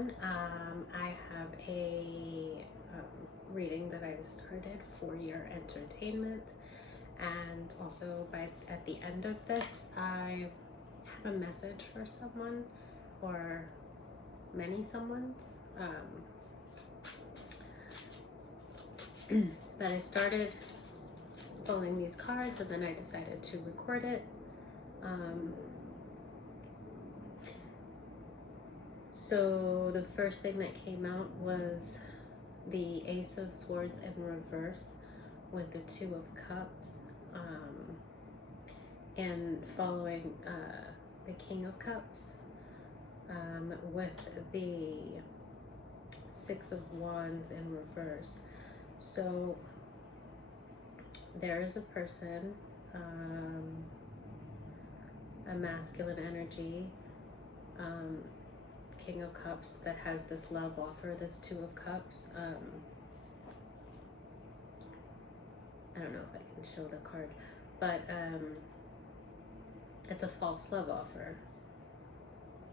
everyone. I have a reading that I started for your entertainment, and also at the end of this, I have a message for someone or many someones. But I started pulling these cards, and then I decided to record it. So the first thing that came out was the Ace of Swords in reverse with the Two of Cups, and following the King of Cups with the Six of Wands in reverse. So there is a person, a masculine energy, King of Cups, that has this love offer, this Two of Cups. I don't know if I can show the card, but it's a false love offer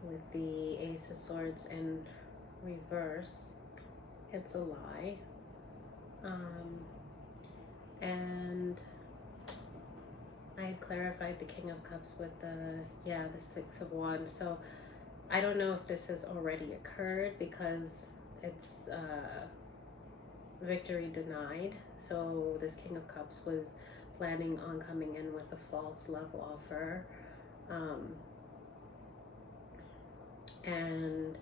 with the Ace of Swords in reverse. It's a lie. And I had clarified the King of Cups with the Six of Wands. So I don't know if this has already occurred because it's victory denied. So this King of Cups was planning on coming in with a false love offer. And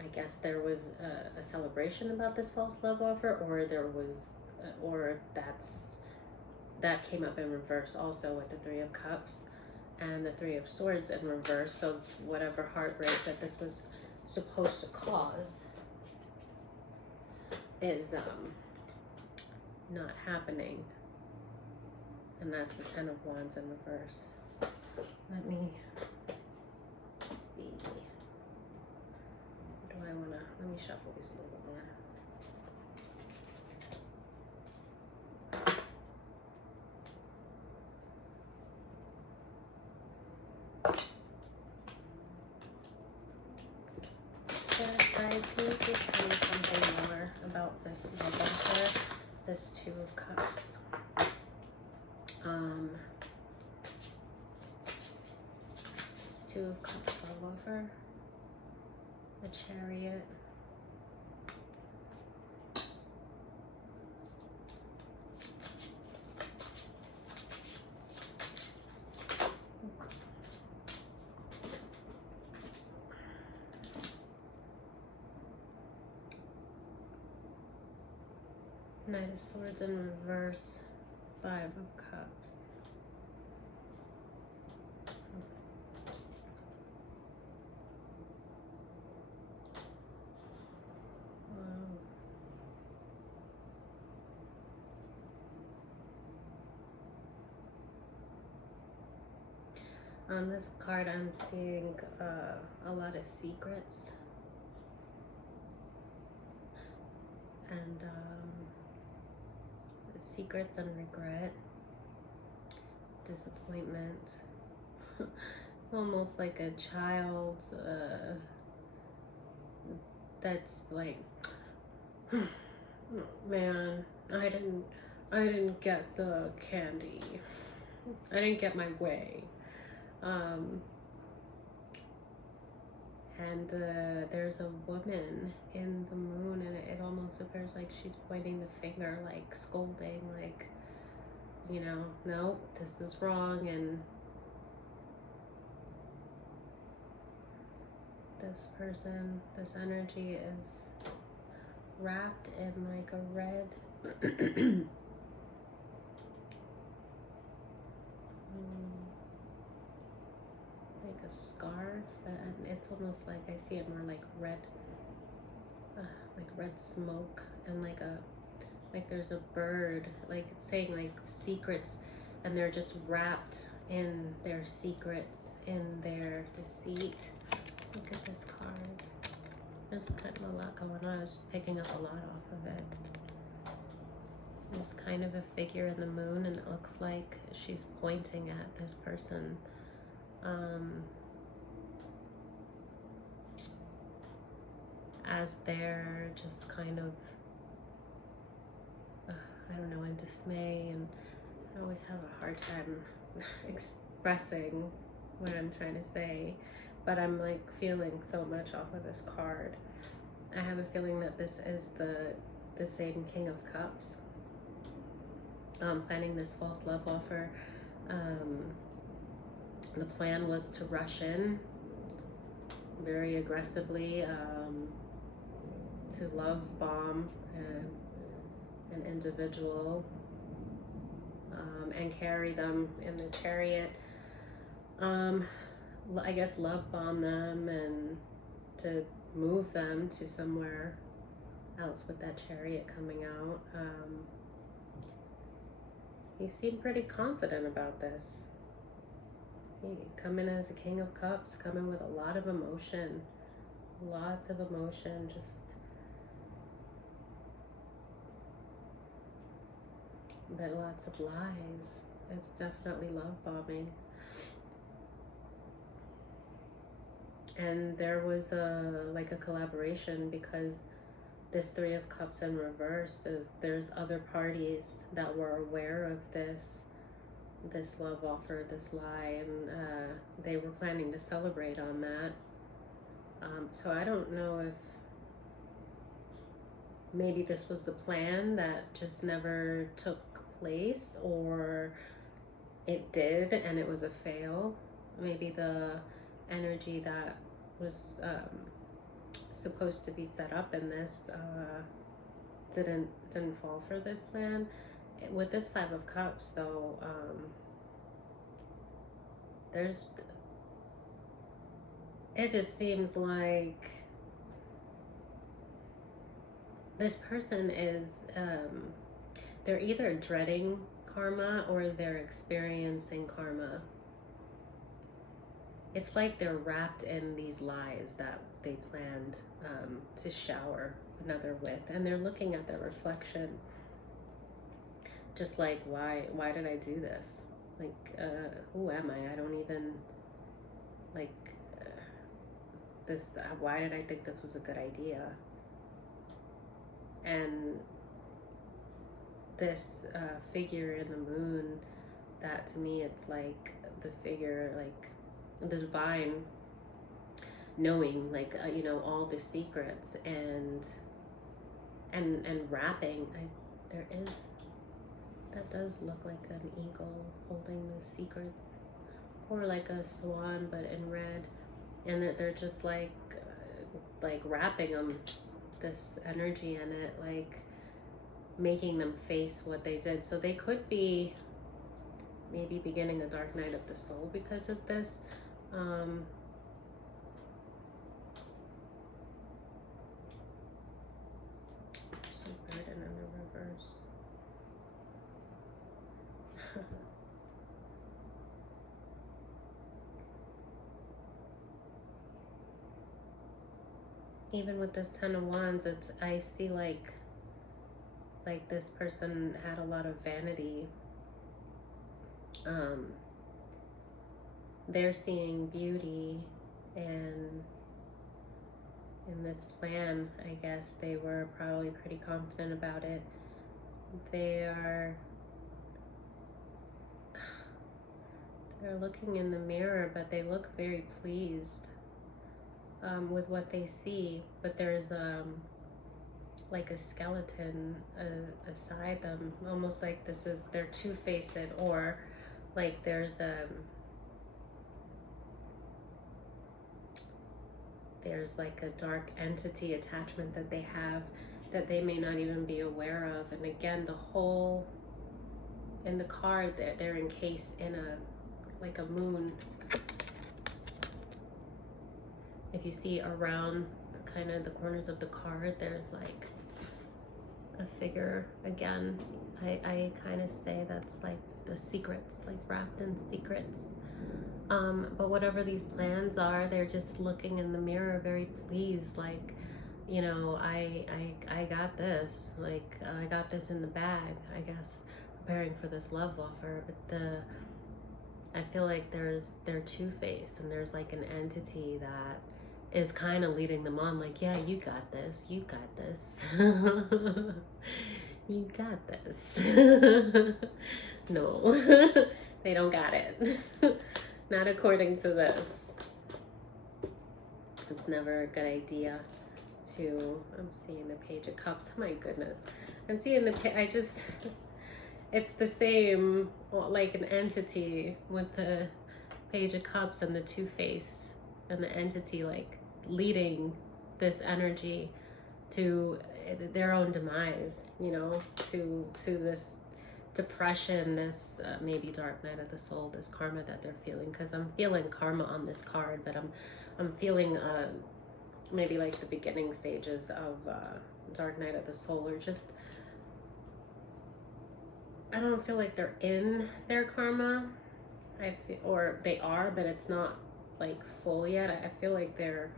I guess there was a celebration about this false love offer, or there was, that came up in reverse also with the Three of Cups and the Three of Swords in reverse. So whatever heartbreak that this was supposed to cause is not happening, and that's the Ten of Wands in reverse. Let me see. Let me shuffle these a little bit more. Guys, can you please tell me something more about this love offer, this Two of Cups? This Two of Cups love offer, the Chariot, Knight of Swords in reverse, Five of Cups. On this card, I'm seeing a lot of secrets, and secrets and regret, disappointment, almost like a child that's like, man, I didn't get the candy, I didn't get my way. And there's a woman in the moon, and it almost appears like she's pointing the finger, like scolding, like, you know, nope, this is wrong. And this person, this energy is wrapped in like a red like a scarf, and it's almost like I see it more like red smoke, and like there's a bird, like it's saying like secrets, and they're just wrapped in their secrets, in their deceit. Look at this card. There's kind of a lot going on. I was just picking up a lot off of it. There's kind of a figure in the moon, and it looks like she's pointing at this person. as they're just kind of, I don't know, in dismay. And I always have a hard time expressing what I'm trying to say, but I'm like feeling so much off of this card. I have a feeling that this is the same King of Cups, planning this false love offer. The plan was to rush in very aggressively, to love bomb an individual, and carry them in the chariot. I guess love bomb them and to move them to somewhere else with that chariot coming out. He seemed pretty confident about this. He come in as a King of Cups, come in with a lot of emotion, lots of emotion, but lots of lies. It's definitely love bombing. And there was a collaboration, because this Three of Cups in reverse is there's other parties that were aware of this love offer, this lie, and they were planning to celebrate on that. So I don't know if maybe this was the plan that just never took place, or it did and it was a fail. Maybe the energy that was supposed to be set up in this didn't fall for this plan. With this Five of Cups, though, it just seems like this person is, they're either dreading karma or they're experiencing karma. It's like they're wrapped in these lies that they planned to shower another with, and they're looking at their reflection just like, why did I do this? Like, who am I? I don't even, like, this, why did I think this was a good idea? And this figure in the moon, that to me, it's like the figure, like the divine knowing, like, all the secrets and wrapping. That does look like an eagle holding the secrets, or like a swan, but in red, and that they're just like wrapping them, this energy in it, like making them face what they did. So they could be maybe beginning a dark night of the soul because of this. So bird and in the reverse. Even with this Ten of Wands, I see like this person had a lot of vanity. They're seeing beauty, and in this plan, I guess they were probably pretty confident about it. They're looking in the mirror, but they look very pleased with what they see. But there's like a skeleton aside them, almost like they're two-faced, or like there's like a dark entity attachment that they have that they may not even be aware of. And again, in the card, they're encased in like a moon. If you see around kind of the corners of the card, there's like a figure again. I kind of say that's like the secrets, like wrapped in secrets. But whatever these plans are, they're just looking in the mirror very pleased, like, I got this, like, I got this in the bag, I guess, preparing for this love offer. But I feel like they're two-faced, and there's like an entity that is kind of leading them on, like, yeah, you got this, you got this. You got this. No, they don't got it. Not according to this. It's never a good idea to, I'm seeing the Page of Cups. My goodness. I'm seeing it's the same, like an entity with the Page of Cups and the Two-Face, and the entity like leading this energy to their own demise, you know, to this depression, this maybe dark night of the soul, this karma that they're feeling. Because I'm feeling karma on this card, but I'm feeling maybe like the beginning stages of dark night of the soul, or just, I don't feel like they're in their karma. Or they are, but it's not like full yet. I feel like they're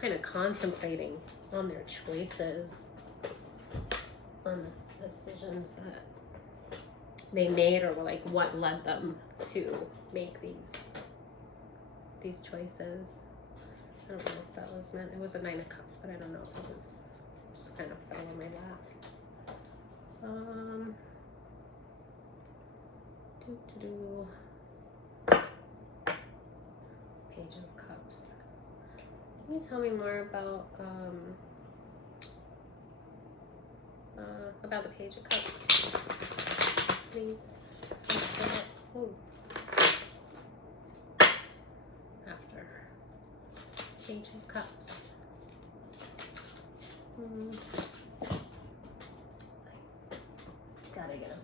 kind of contemplating on their choices, on the decisions that they made, or like what led them to make these choices. I don't know if that was meant. It was a Nine of Cups, but I don't know if it was, just kind of fell on my lap. Page of Cups. Can you tell me more about the Page of Cups, please? Oh. After Page of Cups. Gotta get a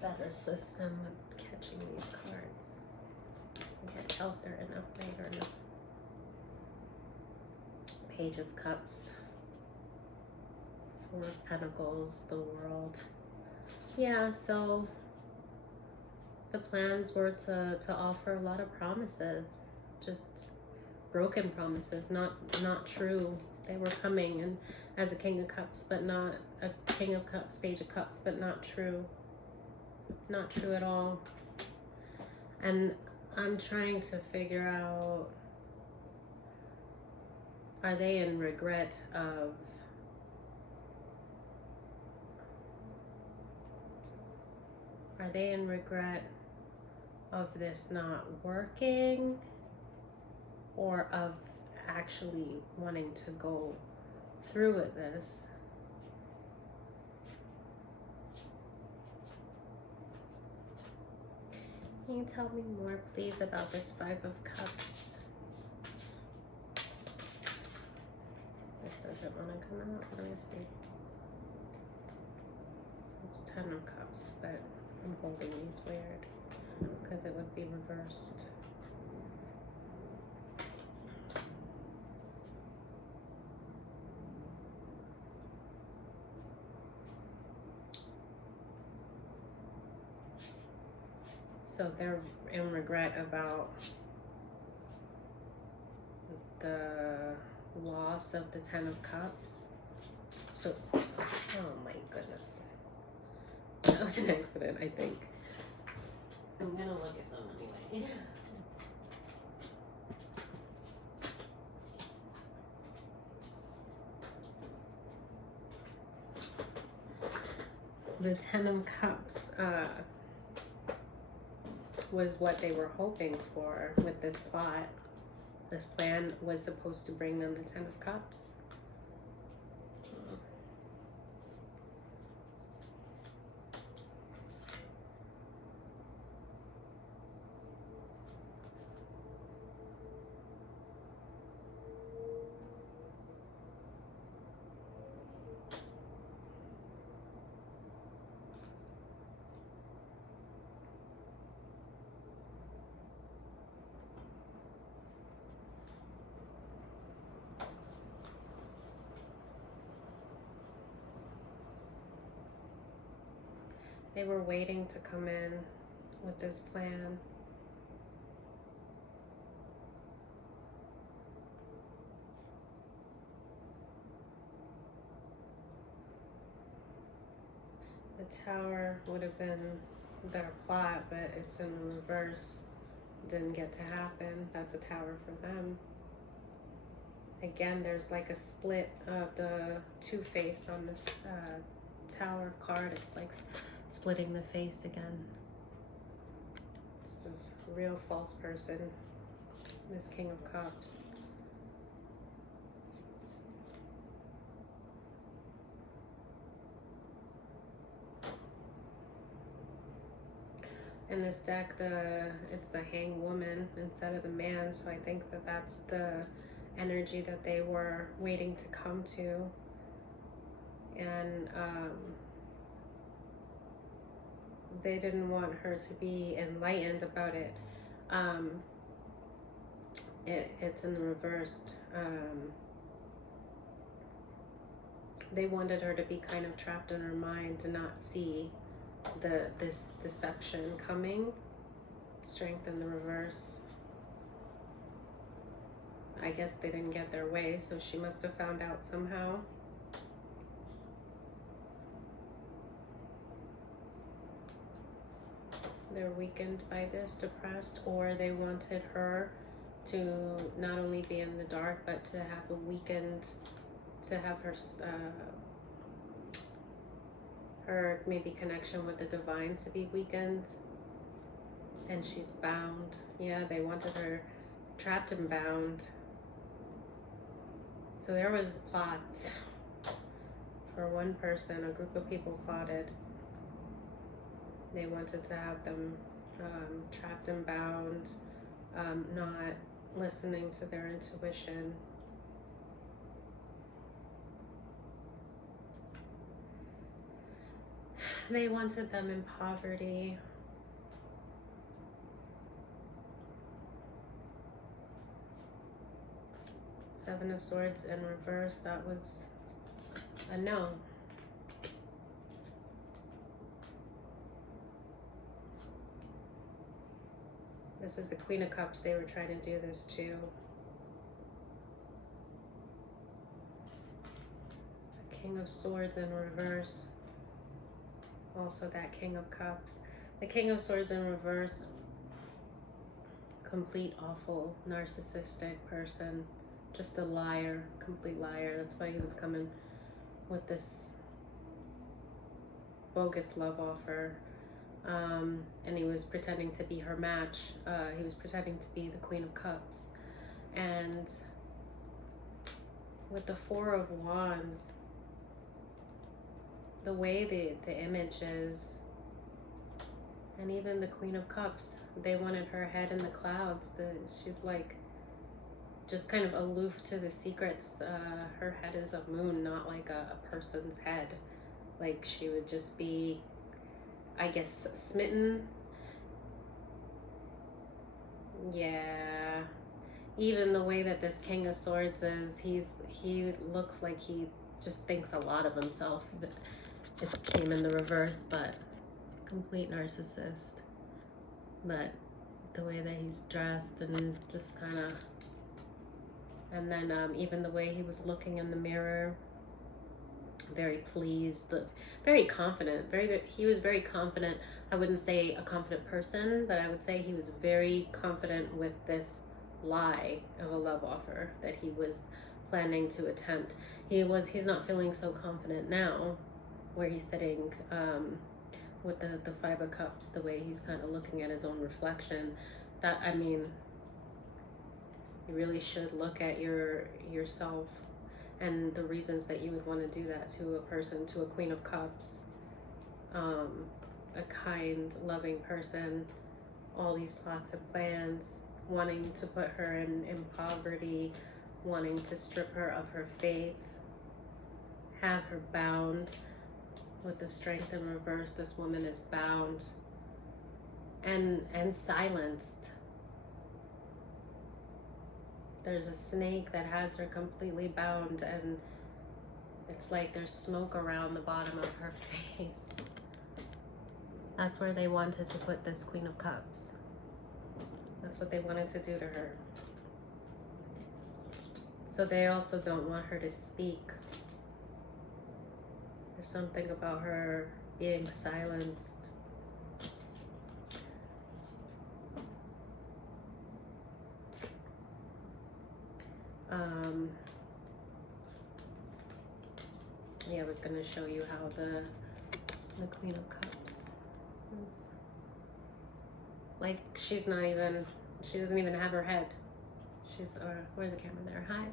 better system with catching these cards. I can't tell if they're in upright or not. Page of Cups. Four of Pentacles, the World. Yeah, so the plans were to offer a lot of promises, just broken promises, not true. They were coming and as a King of Cups, but not a King of Cups, Page of Cups, but not true. Not true at all. And I'm trying to figure out, are they in regret of this not working, or of actually wanting to go through with this? Can you tell me more, please, about this Five of Cups? This doesn't want to come out. Let me see. It's Ten of Cups, but I'm holding these weird because it would be reversed. So they're in regret about the loss of the Ten of Cups. So, oh my goodness. That was an accident, I think. I'm gonna look at them anyway. The Ten of Cups was what they were hoping for with this plot. This plan was supposed to bring them the Ten of Cups. They were waiting to come in with this plan. The Tower would have been their plot, but it's in reverse. didn't get to happen. That's a Tower for them. Again, there's like a split of the Two-Face on this Tower card. It's like splitting the face again. This is a real false person, this King of Cups. In this deck, it's a hanged woman instead of the man, so I think that that's the energy that they were waiting to come to. And they didn't want her to be enlightened about it. It's in the reversed. They wanted her to be kind of trapped in her mind to not see this deception coming. Strength in the reverse. I guess they didn't get their way, so she must have found out somehow. They're weakened by this, depressed, or they wanted her to not only be in the dark, but to have a weakened, to have her maybe connection with the divine to be weakened, and she's bound. Yeah, they wanted her trapped and bound. So there was plots for one person. A group of people plotted. They wanted to have them trapped and bound, not listening to their intuition. They wanted them in poverty. Seven of Swords in reverse, that was a no. This is the Queen of Cups. They were trying to do this too. The King of Swords in reverse. Also that King of Cups. The King of Swords in reverse. Complete awful narcissistic person. Just a liar, complete liar. That's why he was coming with this bogus love offer. And he was pretending to be her match. He was pretending to be the Queen of Cups. And with the Four of Wands, the way the image is, and even the Queen of Cups, they wanted her head in the clouds. She's like, just kind of aloof to the secrets. Her head is a moon, not like a person's head. Like she would just be, I guess, smitten. Yeah. Even the way that this King of Swords is, he looks like he just thinks a lot of himself. It came in the reverse, but complete narcissist. But the way that he's dressed and just kind of, and then even the way he was looking in the mirror, very pleased, very confident, he was very confident. I wouldn't say a confident person, but I would say he was very confident with this lie of a love offer that he was planning to attempt. He's not feeling so confident now, where he's sitting with the Five of Cups, the way he's kind of looking at his own reflection. That, I mean, you really should look at yourself and the reasons that you would want to do that to a person, to a Queen of Cups, a kind, loving person. All these plots and plans, wanting to put her in poverty, wanting to strip her of her faith, have her bound. With the Strength in reverse, this woman is bound and silenced. There's a snake that has her completely bound, and it's like there's smoke around the bottom of her face. That's where they wanted to put this Queen of Cups. That's what they wanted to do to her. So they also don't want her to speak. There's something about her being silenced. Yeah, I was going to show you how the Queen of Cups is, like, she doesn't even have her head. Or where's the camera there? Hi.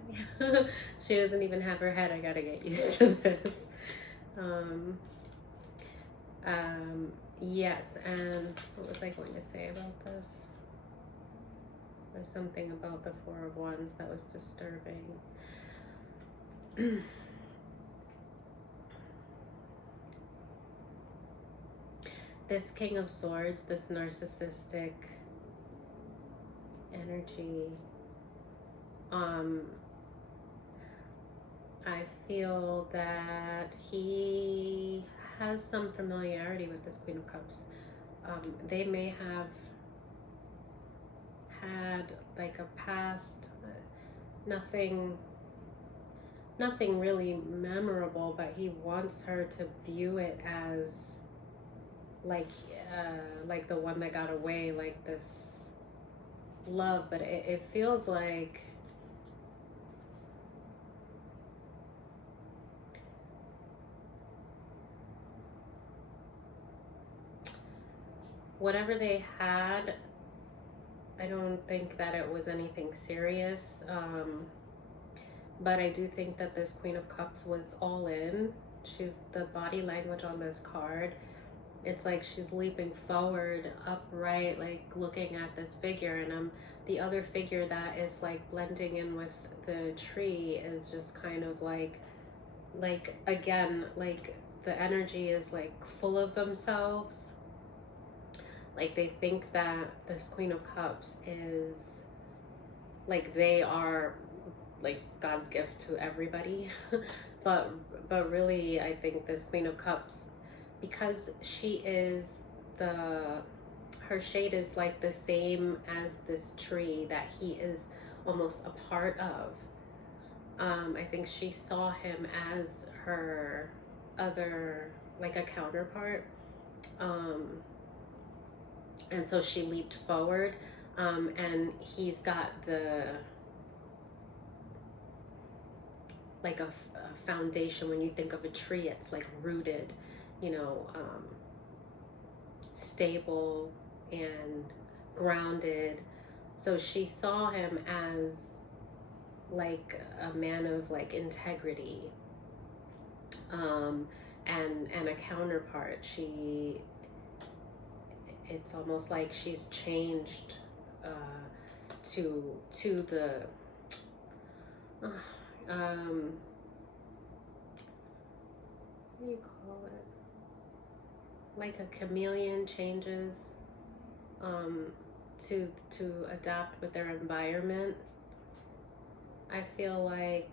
She doesn't even have her head. I gotta get used to this. Yes, and what was I going to say about this? There's something about the Four of Wands that was disturbing. This King of Swords, this narcissistic energy, I feel that he has some familiarity with this Queen of Cups. They may have had like a past, nothing really memorable, but he wants her to view it as like the one that got away, like this love, but it feels like whatever they had, I don't think that it was anything serious, but I do think that this Queen of Cups was all in. She's the body language on this card. It's like she's leaping forward, upright, like looking at this figure, and the other figure that is like blending in with the tree is just kind of like again, like the energy is like full of themselves. Like they think that this Queen of Cups is like they are like God's gift to everybody. but really I think this Queen of Cups, because she is her shade is like the same as this tree that he is almost a part of. I think she saw him as her other, like a counterpart. And so she leaped forward, and he's got like a foundation. When you think of a tree, it's like rooted, stable and grounded. So she saw him as like a man of like integrity, and a counterpart. It's almost like she's changed to the what do you call it? Like a chameleon changes to adapt with their environment. I feel like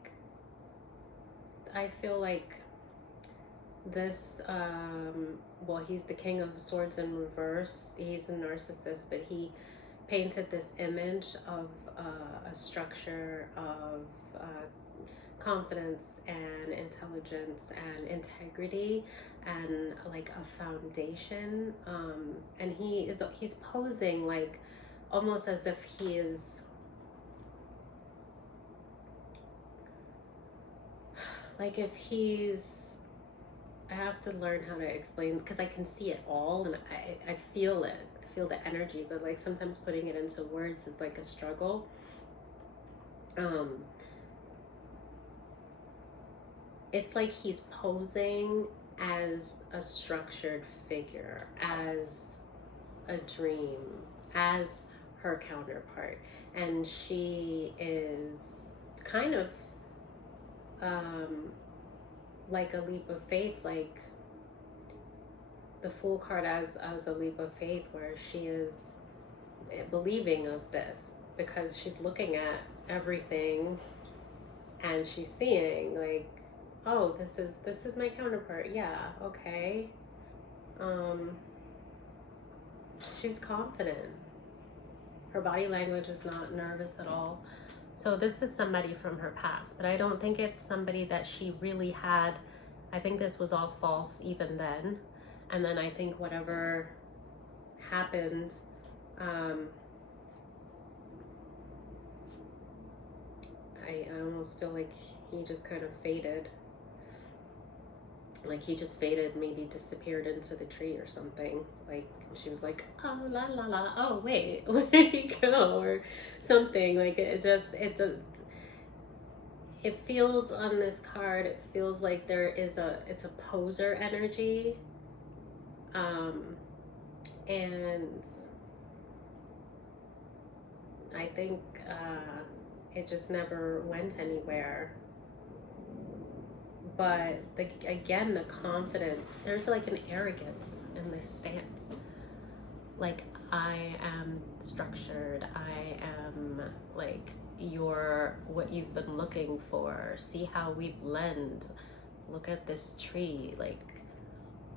this, well, he's the King of Swords in reverse. He's a narcissist, but he painted this image of a structure of confidence and intelligence and integrity and like a foundation, and he's posing like almost as if he is like if he's, I have to learn how to explain because I can see it all and I feel it. I feel the energy, but like sometimes putting it into words is like a struggle. It's like he's posing as a structured figure, as a dream, as her counterpart, and she is kind of like a leap of faith, like the Fool card as a leap of faith, where she is believing of this because she's looking at everything and she's seeing like, oh, this is my counterpart. Yeah, okay. She's confident. Her body language is not nervous at all. So this is somebody from her past, but I don't think it's somebody that she really had. I think this was all false even then. And then I think whatever happened, almost feel like he just kind of faded. Like he just faded, maybe disappeared into the tree or something. Like she was like, oh la la la, oh wait, where did he go, or something. Like it feels on this card, it feels like it's a poser energy, and I think it just never went anywhere. But again, the confidence, there's like an arrogance in this stance. Like, I am structured, I am like what you've been looking for. See how we blend. Look at this tree, like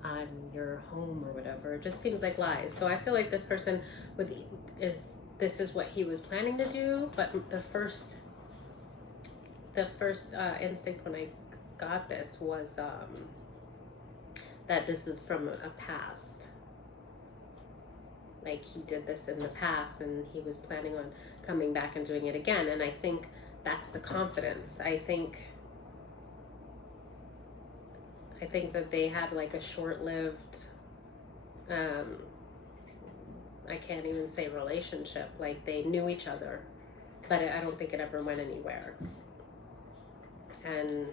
I'm your home or whatever. It just seems like lies. So I feel like this person this is what he was planning to do, but the first instinct when I got this was that this is from a past. Like he did this in the past and he was planning on coming back and doing it again. And I think that's the confidence. I think that they had like a short-lived, I can't even say relationship. Like they knew each other, but I don't think it ever went anywhere. And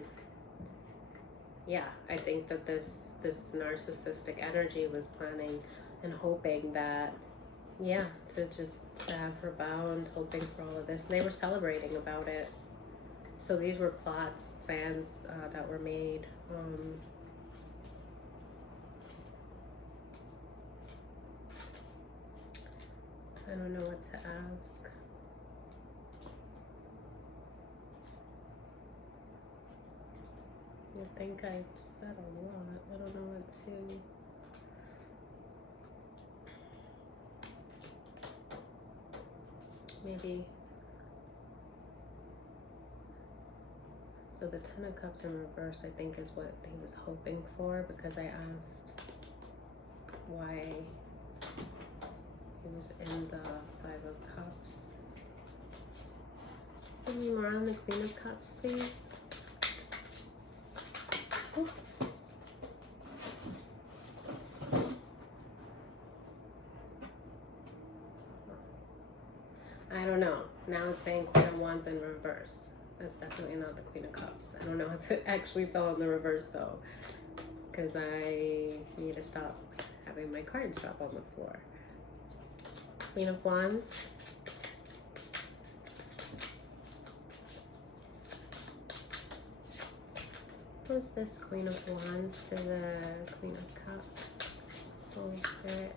yeah, I think that this narcissistic energy was planning and hoping that, yeah, to have her bound, hoping for all of this. And they were celebrating about it. So these were plots, plans that were made. I don't know what to ask. I think I've said a lot. I don't know what to... Maybe... So the Ten of Cups in reverse, I think, is what he was hoping for, because I asked why he was in the Five of Cups. Give me more on the Queen of Cups, please. Oh. I don't know. Now it's saying Queen of Wands in reverse. That's definitely not the Queen of Cups. I don't know if it actually fell in the reverse though, because I need to stop having my cards drop on the floor. Queen of Wands. Who's this Queen of Wands to the Queen of Cups? Holy Spirit.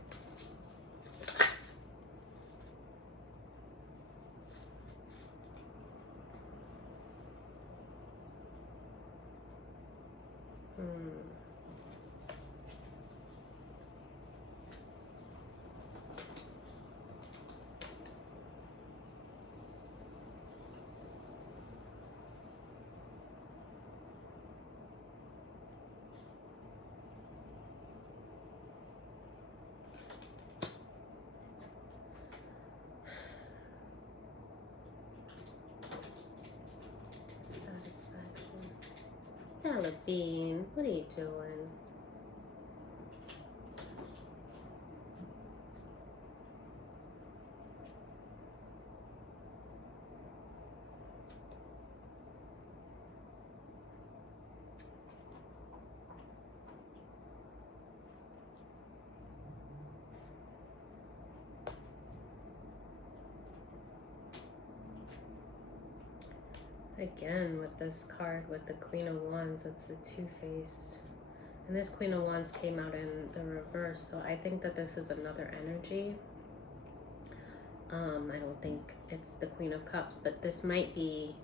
Bean, what are you doing? Again, with this card, with the Queen of Wands, it's the Two-Faced. And this Queen of Wands came out in the reverse, so I think that this is another energy. I don't think it's the Queen of Cups, but this might be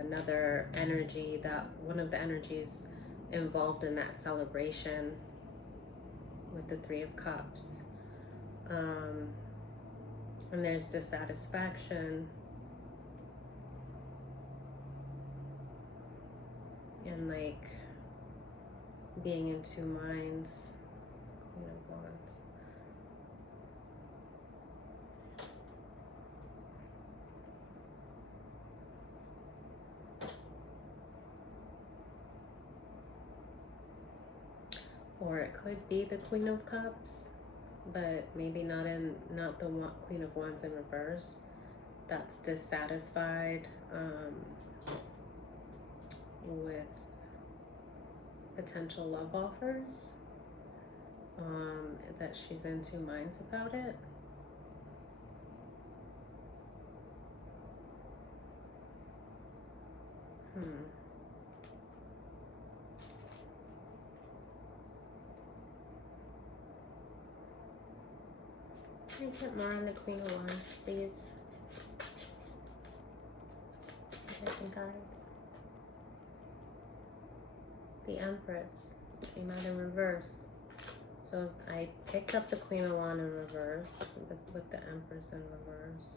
another energy, that one of the energies involved in that celebration with the Three of Cups. And there's dissatisfaction and like being in two minds. Queen of Wands. or it could be the Queen of Cups, but maybe not the Queen of Wands in reverse. That's dissatisfied with potential love offers, that she's in two minds about it. Can I get more on the Queen of Wands, please? Some guides. The Empress came out in reverse. So I picked up the Queen of Wands in reverse with the Empress in reverse.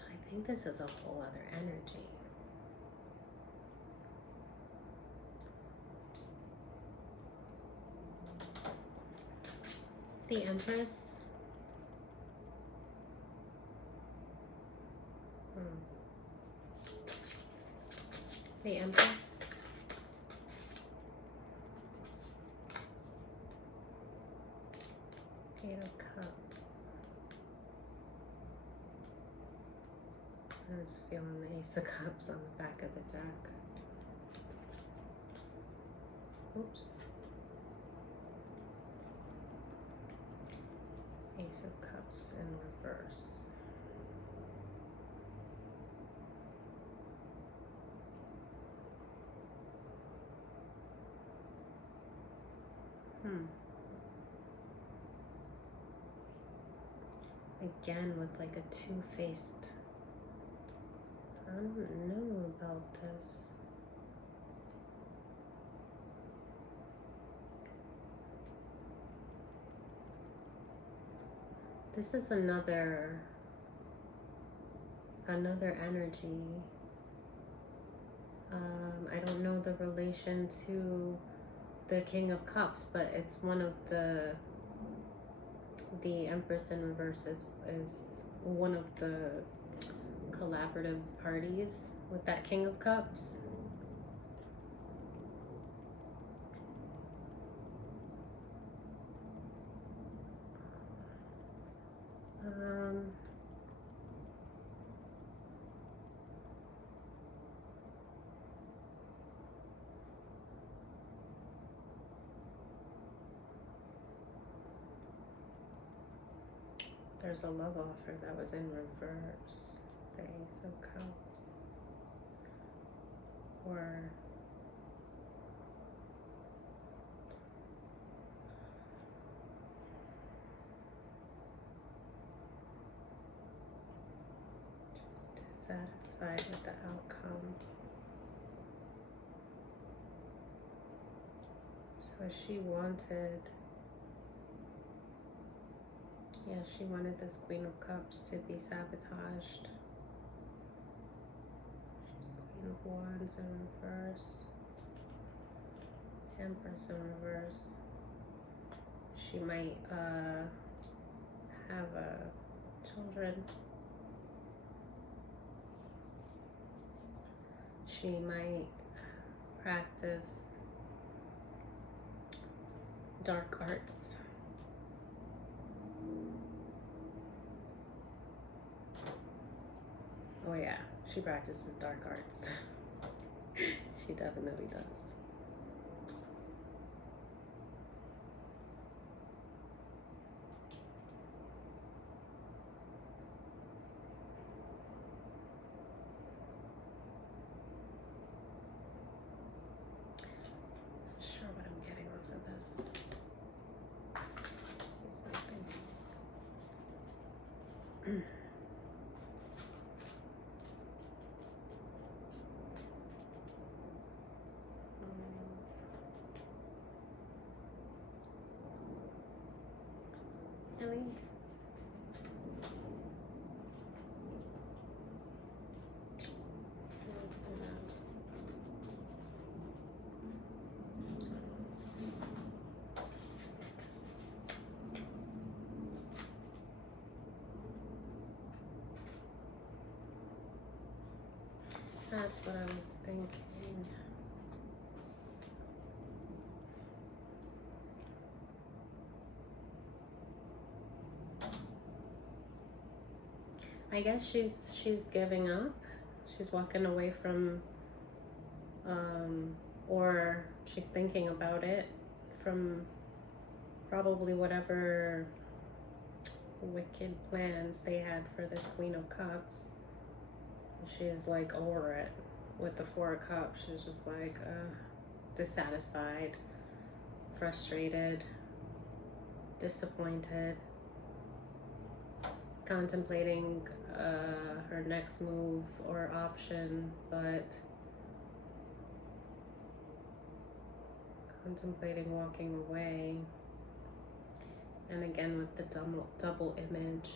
I think this is a whole other energy. The Empress. The Empress. Eight of Cups. I was feeling the Ace of Cups on the back of the deck. Oops. Ace of Cups in reverse. Again with like a two-faced. I don't know about this. This is another energy. I don't know the relation to the King of Cups, but it's one of the Empress in reverse is one of the collaborative parties with that King of Cups. There's a love offer that was in reverse. The Ace of Cups. Or just dissatisfied with the outcome. So she wanted, she wanted this Queen of Cups to be sabotaged. Queen of Wands in reverse. Empress in reverse. She might have children. She might practice dark arts. Oh yeah, she practices dark arts. She definitely does. Not sure what I'm getting off of this. This is something. Really? That's what I was thinking. I guess she's giving up. She's walking away from, or she's thinking about it from probably whatever wicked plans they had for this Queen of Cups. She's like over it with the Four of Cups. She's just like dissatisfied, frustrated, disappointed, contemplating her next move or option, but contemplating walking away. And again with the double image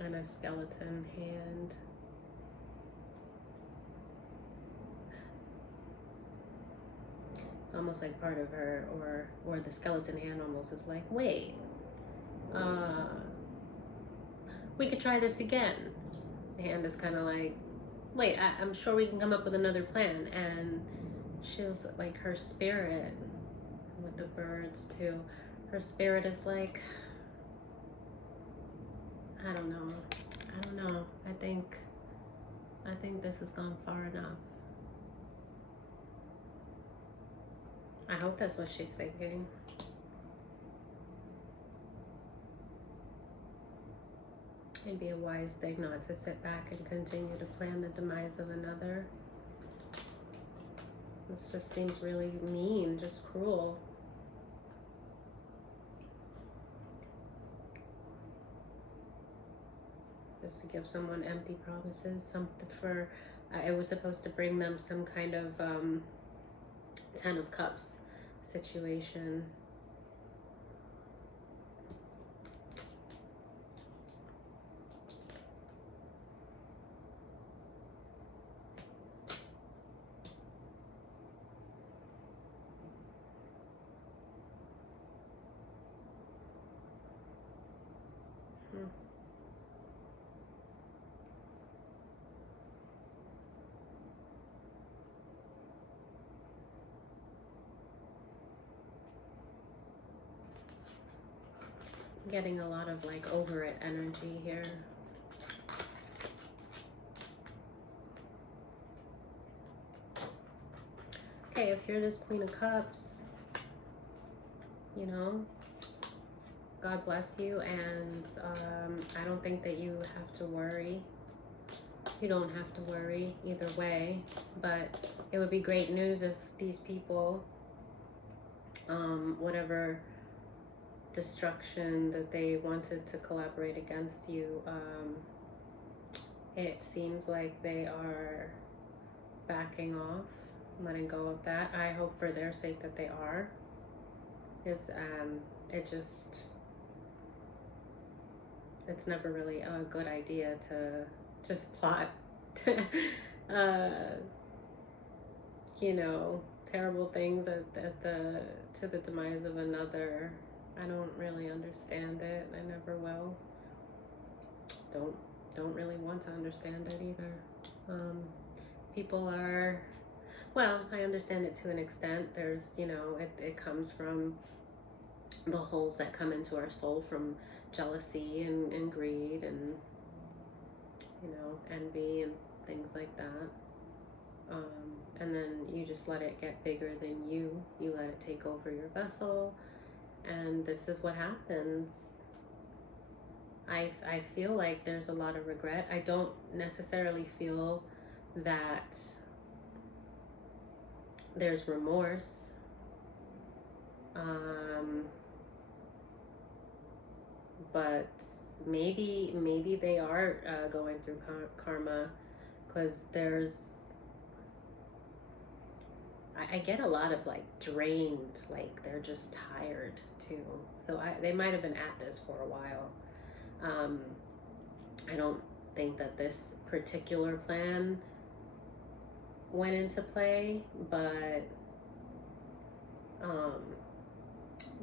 and a skeleton hand. It's almost like part of her, or the skeleton hand almost is like, wait, we could try this again. The hand is kind of like, wait, I'm sure we can come up with another plan. And she's like, her spirit, with the birds too, her spirit is like, I don't know. I think this has gone far enough. I hope that's what she's thinking. It'd be a wise thing not to sit back and continue to plan the demise of another. This just seems really mean, just cruel. Just to give someone empty promises, something for, it was supposed to bring them some kind of Ten of Cups situation. Getting a lot of like over it energy here. Okay, if you're this Queen of Cups, you know, God bless you, and I don't think that you have to worry. You don't have to worry either way, but it would be great news if these people, whatever destruction that they wanted to collaborate against you, it seems like they are backing off, letting go of that. I hope for their sake that they are, because it's never really a good idea to just plot you know, terrible things to the demise of another. I don't really understand it. I never will. Don't really want to understand it either. People are, well, I understand it to an extent. There's, you know, it comes from the holes that come into our soul from jealousy and greed and, you know, envy and things like that. And then you just let it get bigger than you. You let it take over your vessel. And this is what happens. I feel like there's a lot of regret. I don't necessarily feel that there's remorse. But maybe they are going through karma, because I get a lot of like drained, like they're just tired too. So they might have been at this for a while. I don't think that this particular plan went into play, but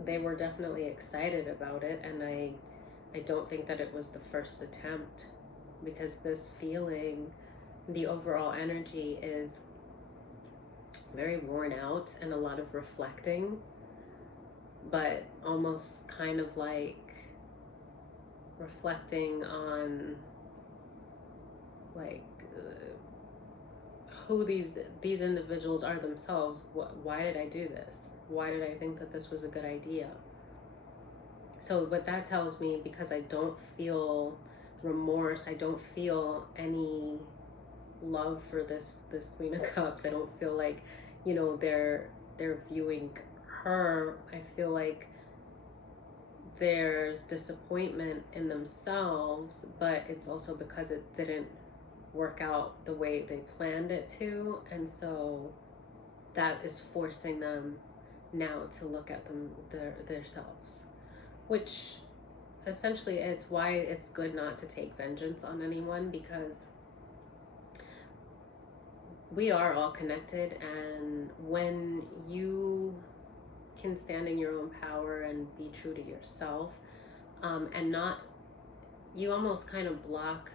they were definitely excited about it, and I don't think that it was the first attempt. because this feeling, the overall energy is very worn out and a lot of reflecting, but almost kind of like reflecting on like who these individuals are themselves. Why did I do this? Why did I think that this was a good idea? So what that tells me, because I don't feel remorse, I don't feel any love for this Queen of Cups. I don't feel like, you know, they're viewing her. I feel like there's disappointment in themselves, but it's also because it didn't work out the way they planned it to, and so that is forcing them now to look at themselves, which essentially it's why it's good not to take vengeance on anyone, because we are all connected, and when you can stand in your own power and be true to yourself, and not, you almost kind of block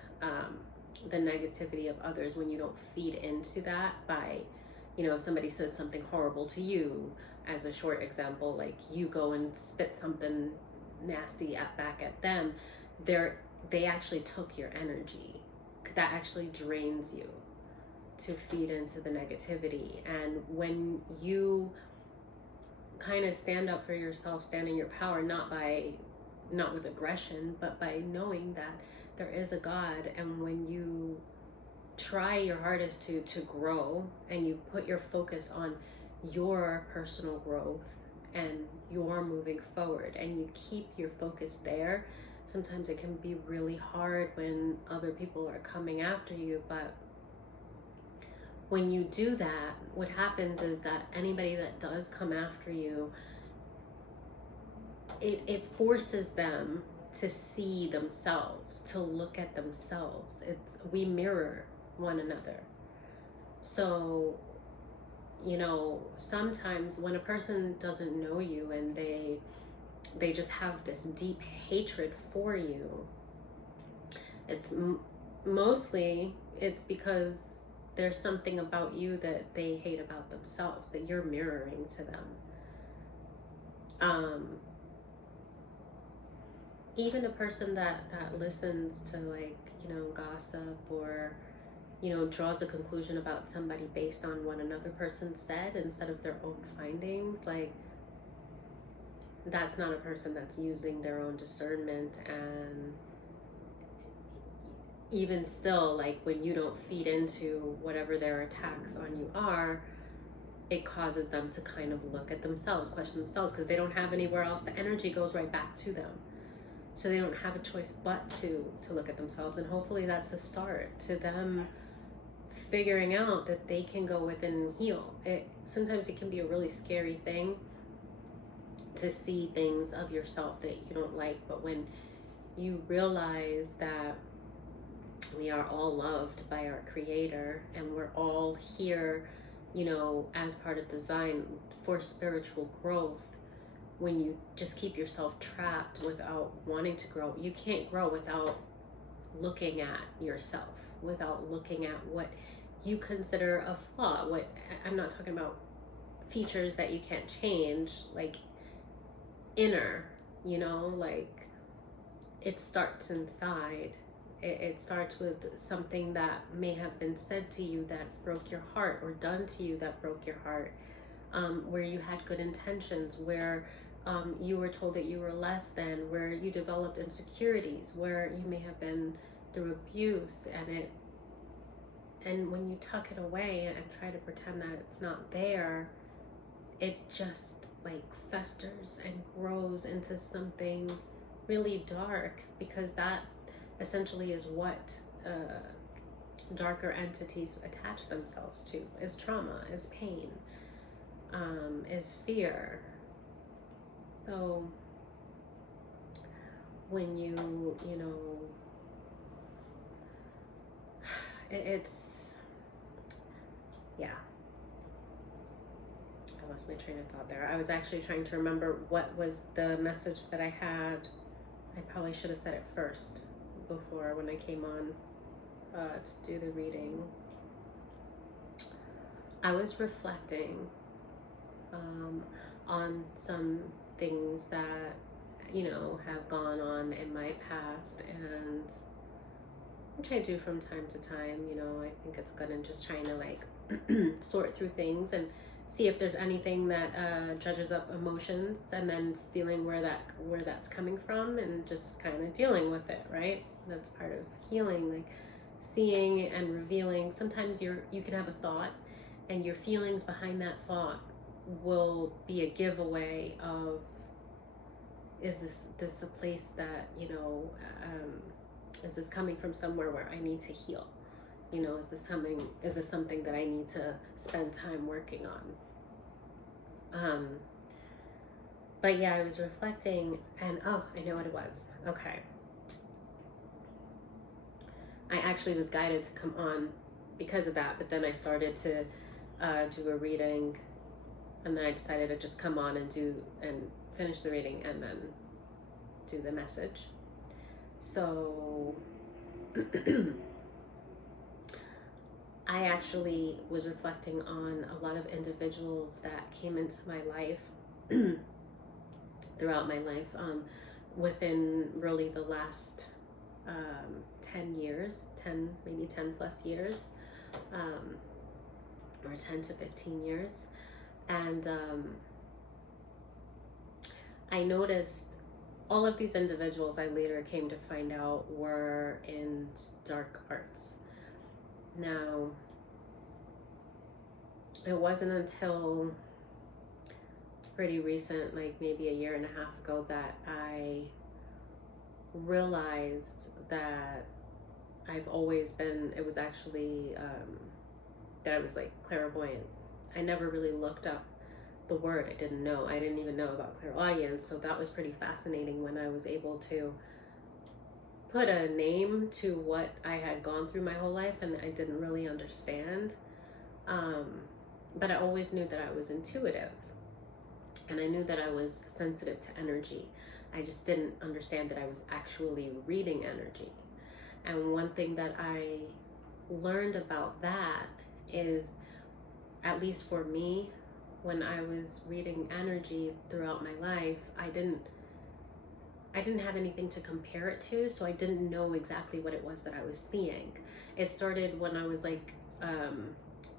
the negativity of others when you don't feed into that by, you know, if somebody says something horrible to you, as a short example, like you go and spit something nasty back at them, they actually took your energy. That actually drains you to feed into the negativity. And when you kind of stand up for yourself, stand in your power, not with aggression, but by knowing that there is a God, and when you try your hardest to grow, and you put your focus on your personal growth and your moving forward, and you keep your focus there, sometimes it can be really hard when other people are coming after you. But when you do that, what happens is that anybody that does come after you, it forces them to see themselves, to look at themselves. We mirror one another. So, you know, sometimes when a person doesn't know you and they just have this deep hatred for you, it's mostly because there's something about you that they hate about themselves, that you're mirroring to them. Even a person that listens to, like, you know, gossip, or, you know, draws a conclusion about somebody based on what another person said instead of their own findings, like, that's not a person that's using their own discernment. And even still, like, when you don't feed into whatever their attacks on you are, it causes them to kind of look at themselves, question themselves, because they don't have anywhere else. The energy goes right back to them. So they don't have a choice but to look at themselves. And hopefully that's a start to them figuring out that they can go within and heal. Sometimes it can be a really scary thing to see things of yourself that you don't like, but when you realize that we are all loved by our Creator, and we're all here, you know, as part of design for spiritual growth, when you just keep yourself trapped without wanting to grow, you can't grow without looking at yourself, without looking at what you consider a flaw. I'm not talking about features that you can't change, like inner, you know, like it starts inside. It starts with something that may have been said to you that broke your heart, or done to you that broke your heart, where you had good intentions, where you were told that you were less than, where you developed insecurities, where you may have been through abuse, and when you tuck it away and try to pretend that it's not there, it just like festers and grows into something really dark, because that essentially is what darker entities attach themselves to, is trauma, is pain, is fear. So when you know, yeah. I lost my train of thought there. I was actually trying to remember what was the message that I had. I probably should have said it first, before, when I came on. to do the reading, I was reflecting on some things that, you know, have gone on in my past, and which I do from time to time. You know, I think it's good, and just trying to like sort through things and see if there's anything that judges up emotions, and then feeling where that's coming from, and just kind of dealing with it, right? That's part of healing, like seeing and revealing. Sometimes you can have a thought, and your feelings behind that thought will be a giveaway of, is this a place that, you know, is this coming from somewhere where I need to heal? You know, is this something that I need to spend time working on? But yeah, I was reflecting, and oh, I know what it was. Okay. I actually was guided to come on because of that, but then I started to do a reading, and then I decided to just come on and finish the reading and then do the message. So I actually was reflecting on a lot of individuals that came into my life throughout my life, within really the last 10 years, maybe 10 plus years, or 10 to 15 years. And I noticed all of these individuals, I later came to find out, were in dark arts. Now, it wasn't until pretty recent, like maybe a year and a half ago, that I realized that I've always been, it was actually that I was like clairvoyant. I never really looked up the word. I didn't even know about clairaudience. So that was pretty fascinating when I was able to put a name to what I had gone through my whole life, and I didn't really understand. But I always knew that I was intuitive, and I knew that I was sensitive to energy. I just didn't understand that I was actually reading energy. And one thing that I learned about that is, at least for me, when I was reading energy throughout my life, I didn't have anything to compare it to, so I didn't know exactly what it was that I was seeing. It started when I was like,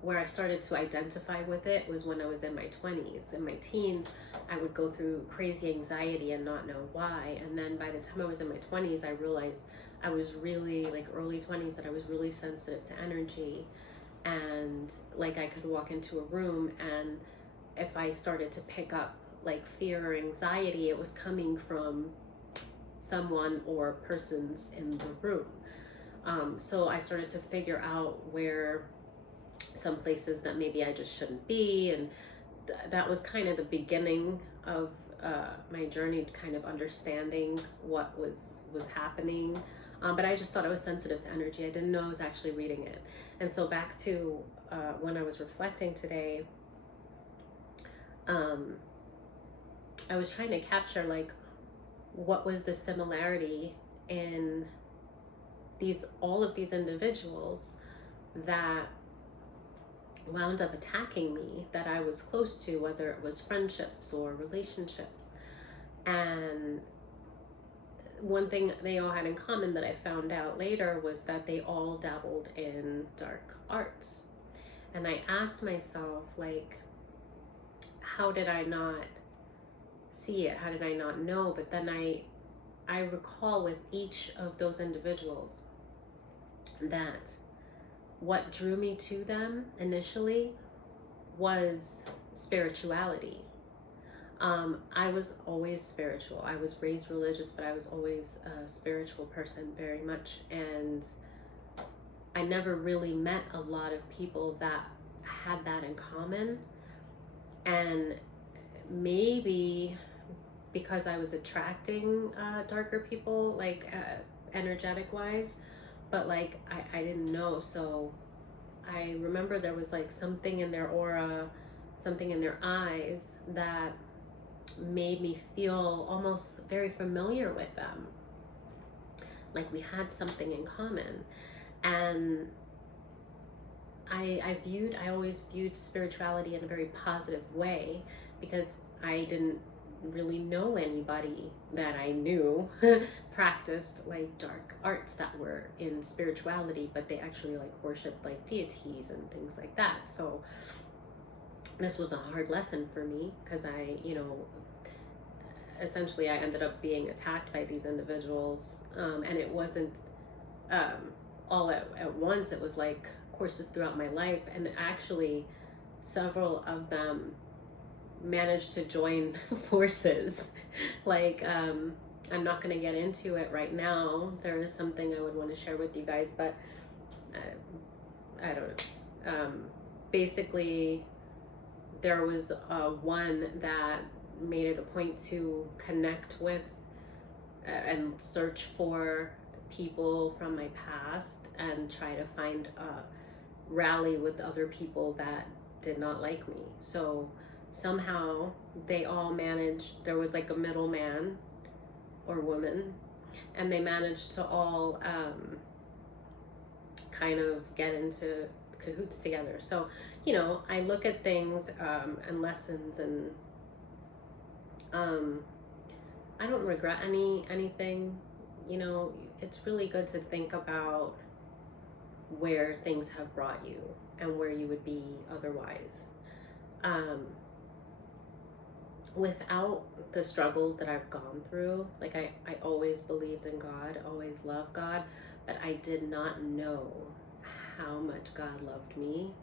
where I started to identify with it was when I was in my 20s. In my teens, I would go through crazy anxiety and not know why. And then by the time I was in my 20s, I realized I was really, like early 20s, that I was really sensitive to energy. And like I could walk into a room, and if I started to pick up like fear or anxiety, it was coming from someone or persons in the room. So I started to figure out where some places that maybe I just shouldn't be, and that was kind of the beginning of my journey to kind of understanding what was happening. But I just thought I was sensitive to energy. I didn't know I was actually reading it. And so back to when I was reflecting today, I was trying to capture like what was the similarity in all of these individuals that wound up attacking me, that I was close to, whether it was friendships or relationships. And one thing they all had in common that I found out later was that they all dabbled in dark arts. And I asked myself, like, how did I not see it? How did I not know? But then I recall with each of those individuals that what drew me to them initially was spirituality. I was always spiritual. I was raised religious, but I was always a spiritual person, very much. And I never really met a lot of people that had that in common. And maybe because I was attracting darker people, like energetic wise, but like I didn't know. So I remember there was like something in their aura, something in their eyes that made me feel almost very familiar with them, like we had something in common. And I always viewed spirituality in a very positive way, because I didn't really know anybody that I knew practiced like dark arts that were in spirituality, but they actually like worshiped like deities and things like that. So this was a hard lesson for me, because essentially I ended up being attacked by these individuals, and it wasn't all at once. It was like courses throughout my life, and actually several of them managed to join forces. Like I'm not going to get into it right now. There is something I would want to share with you guys, but I don't know. Basically, there was one that made it a point to connect with and search for people from my past and try to find a rally with other people that did not like me. So somehow they all managed, there was like a middleman or woman, and they managed to all kind of get into cahoots together. So, I look at things and lessons, and I don't regret anything. It's really good to think about where things have brought you and where you would be otherwise. Without the struggles that I've gone through, like I always believed in God, always loved God, but I did not know how much God loved me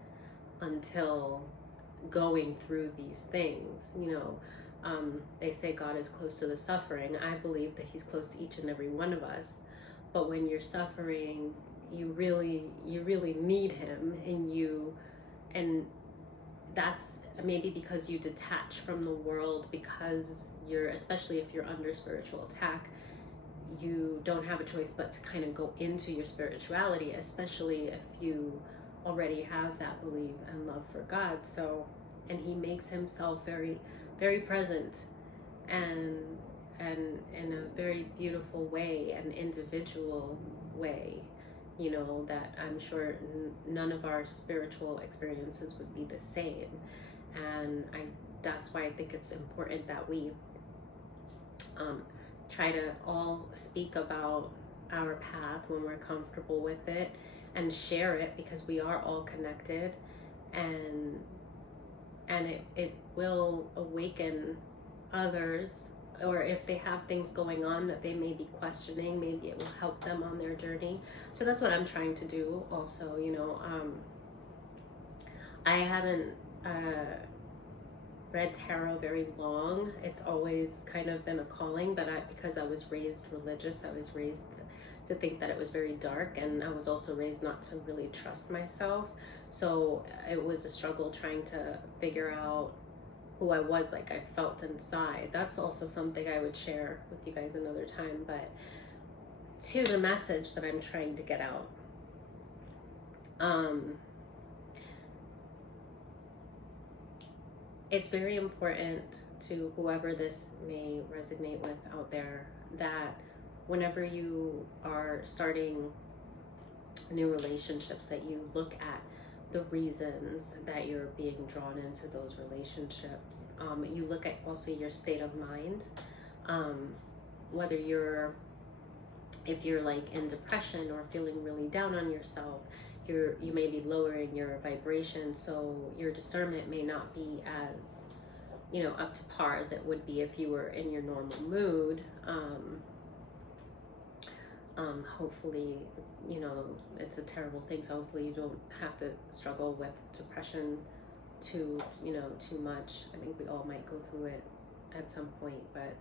until going through these things. They say God is close to the suffering. I believe that he's close to each and every one of us. But when you're suffering, you really need him, and that's maybe because you detach from the world, because especially if you're under spiritual attack, you don't have a choice but to kind of go into your spirituality, especially if you already have that belief and love for God. So, and he makes himself very, very present, and in a very beautiful way, an individual way, that I'm sure none of our spiritual experiences would be the same. And that's why I think it's important that we try to all speak about our path when we're comfortable with it, and share it, because we are all connected, and it will awaken others, or if they have things going on that they may be questioning, maybe it will help them on their journey. So that's what I'm trying to do also. I haven't read tarot very long. It's always kind of been a calling, but because I was raised religious, I was raised to think that it was very dark, and I was also raised not to really trust myself. So it was a struggle trying to figure out who I was, like I felt inside. That's also something I would share with you guys another time. But to the message that I'm trying to get out, it's very important to whoever this may resonate with out there, that whenever you are starting new relationships, that you look at the reasons that you're being drawn into those relationships. You look at also your state of mind, whether if you're like in depression or feeling really down on yourself, you may be lowering your vibration, so your discernment may not be as up to par as it would be if you were in your normal mood. Hopefully, it's a terrible thing, so hopefully you don't have to struggle with depression too much. I think we all might go through it at some point, but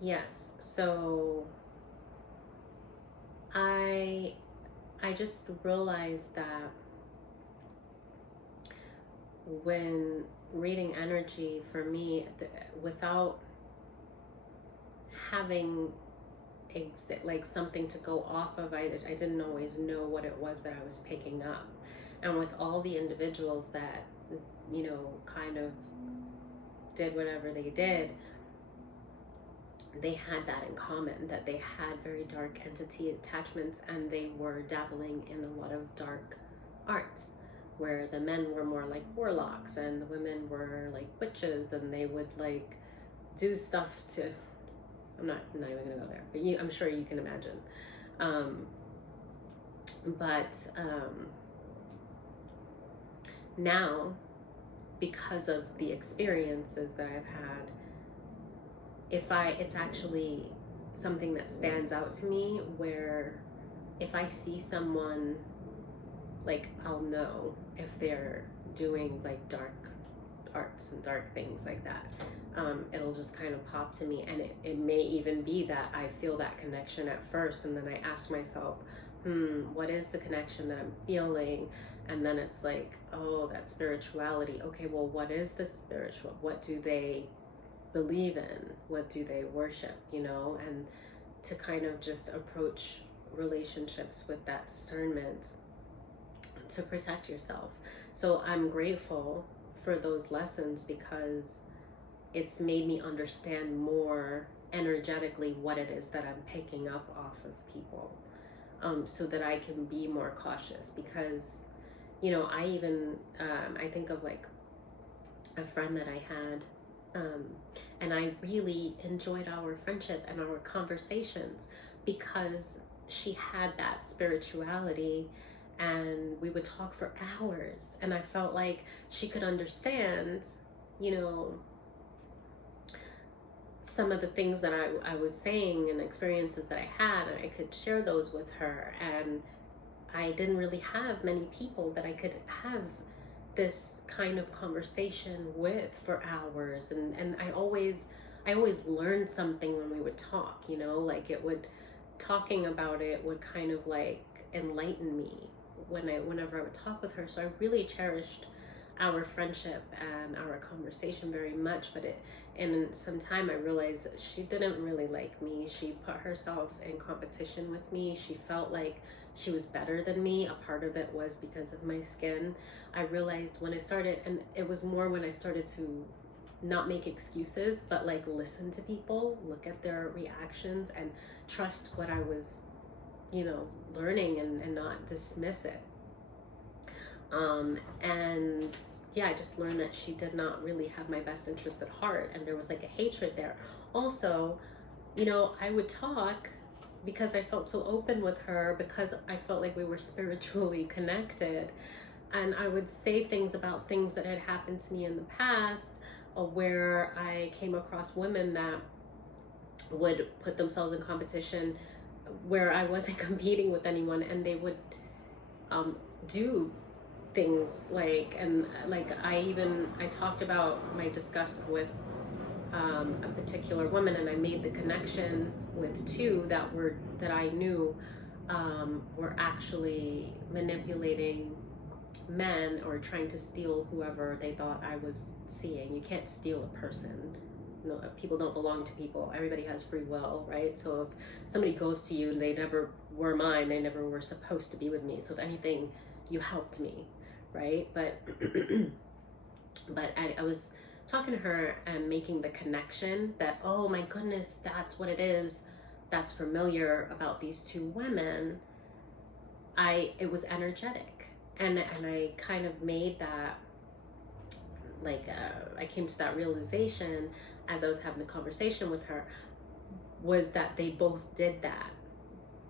yes. So I just realized that when reading energy, for me, without having like something to go off of, I didn't always know what it was that I was picking up. And with all the individuals that kind of did whatever they did, they had that in common, that they had very dark entity attachments, and they were dabbling in a lot of dark arts, where the men were more like warlocks and the women were like witches, and they would like do stuff to, I'm not even gonna go there, but I'm sure you can imagine. Now, because of the experiences that I've had, it's actually something that stands out to me, where if I see someone, like, I'll know if they're doing like dark arts and dark things like that. It'll just kind of pop to me, and it may even be that I feel that connection at first, and then I ask myself, what is the connection that I'm feeling? And then it's like, oh, that spirituality. Okay, well, what is the spiritual? What do they believe in? What do they worship? And to kind of just approach relationships with that discernment to protect yourself. So I'm grateful for those lessons, because it's made me understand more energetically what it is that I'm picking up off of people, so that I can be more cautious. Because I think of like a friend that I had, and I really enjoyed our friendship and our conversations, because she had that spirituality, and we would talk for hours, and I felt like she could understand, some of the things that I was saying and experiences that I had, and I could share those with her. And I didn't really have many people that I could have this kind of conversation with for hours, and I always learned something when we would talk, like talking about it would kind of like enlighten me whenever I would talk with her. So I really cherished our friendship and our conversation very much. But in some time I realized she didn't really like me. She put herself in competition with me. She felt like she was better than me. A part of it was because of my skin. I realized when I started, and it was more when I started to not make excuses, but like listen to people, look at their reactions, and trust what I was, learning, and not dismiss it. And yeah, I just learned that she did not really have my best interest at heart, and there was like a hatred there. Also, I would talk because I felt so open with her, because I felt like we were spiritually connected, and I would say things about things that had happened to me in the past, where I came across women that would put themselves in competition where I wasn't competing with anyone, and they would do things like, and like I talked about my disgust with a particular woman, and I made the connection with two that I knew were actually manipulating men, or trying to steal whoever they thought I was seeing. You can't steal a person. No, people don't belong to people. Everybody has free will, right? So if somebody goes to you and they never were mine, they never were supposed to be with me. So if anything, you helped me, right? But I was talking to her and making the connection that, oh my goodness, that's what it is that's familiar about these two women. It was energetic, and I kind of made that, like, I came to that realization as I was having the conversation with her, was that they both did that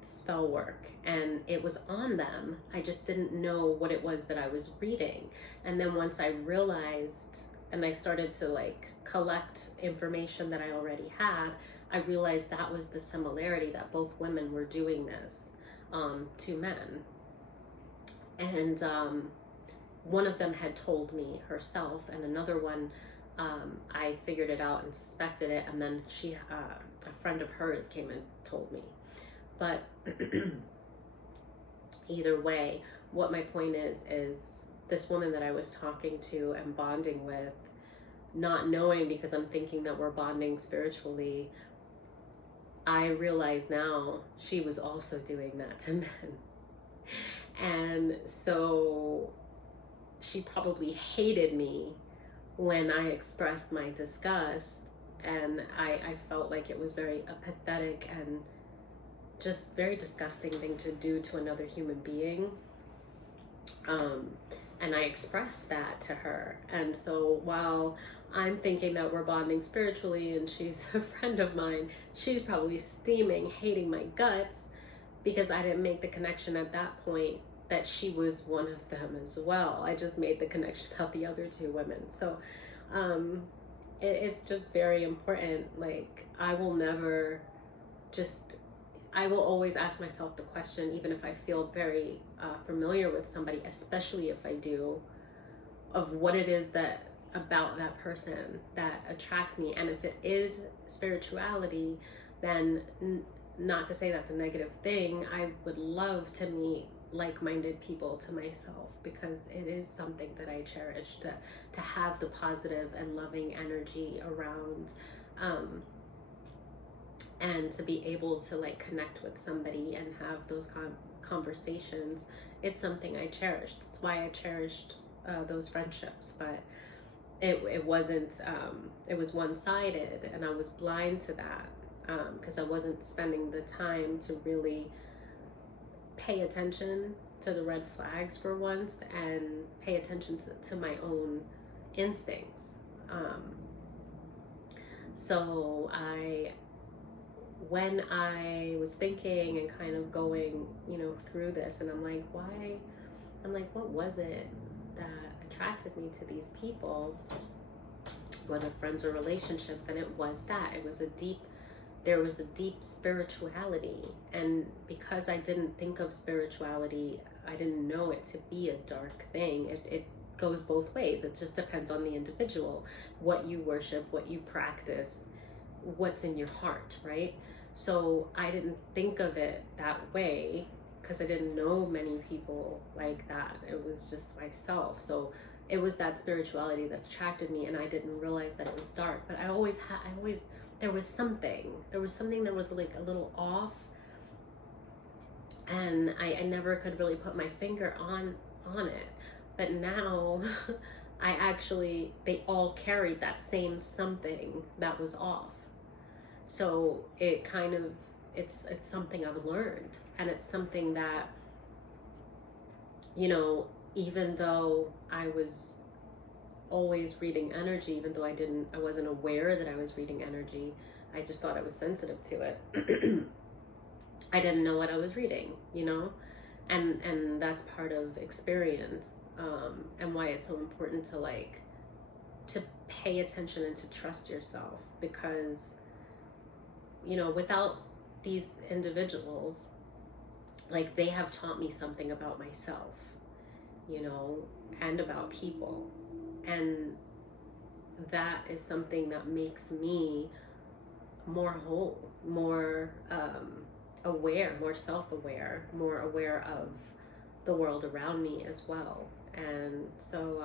spell work, and it was on them. I just didn't know what it was that I was reading. And then once I realized, and I started to like collect information that I already had, I realized that was the similarity, that both women were doing this to men. And one of them had told me herself, and another one, I figured it out and suspected it, and then a friend of hers came and told me. But either way, what my point is this woman that I was talking to and bonding with, not knowing, because I'm thinking that we're bonding spiritually, I realize now she was also doing that to men. And so she probably hated me when I expressed my disgust And I felt like it was very a pathetic and just very disgusting thing to do to another human being. And I expressed that to her. And so while I'm thinking that we're bonding spiritually and she's a friend of mine, she's probably steaming, hating my guts because I didn't make the connection at that point that she was one of them as well. I just made the connection about the other two women. So it's just very important. Like, I will always ask myself the question, even if I feel very familiar with somebody, especially if I do, of what it is that about that person that attracts me. And if it is spirituality, then not to say that's a negative thing. I would love to meet like-minded people to myself, because it is something that I cherish, to have the positive and loving energy around, and to be able to like connect with somebody and have those conversations. It's something I cherish. That's why I cherished those friendships. But it wasn't, it was one-sided, and I was blind to that, because I wasn't spending the time to really pay attention to the red flags for once, and pay attention to my own instincts. So when I was thinking and kind of going, through this, and I'm like, what was it that attracted me to these people, whether friends or relationships? And it was that there was a deep spirituality. And because I didn't think of spirituality, I didn't know it to be a dark thing. It goes both ways. It just depends on the individual, what you worship, what you practice, what's in your heart, right? So I didn't think of it that way because I didn't know many people like that. It was just myself. So it was that spirituality that attracted me, and I didn't realize that it was dark. But there was something that was like a little off, and I never could really put my finger on it. But now they all carried that same something that was off. So it kind of, it's something I've learned, and it's something that, even though I was always reading energy, even though I wasn't aware that I was reading energy, I just thought I was sensitive to it. I didn't know what I was reading, and that's part of experience, and why it's so important to pay attention and to trust yourself, because without these individuals, like, they have taught me something about myself, and about people. And that is something that makes me more whole, more aware, more self-aware, more aware of the world around me as well. And so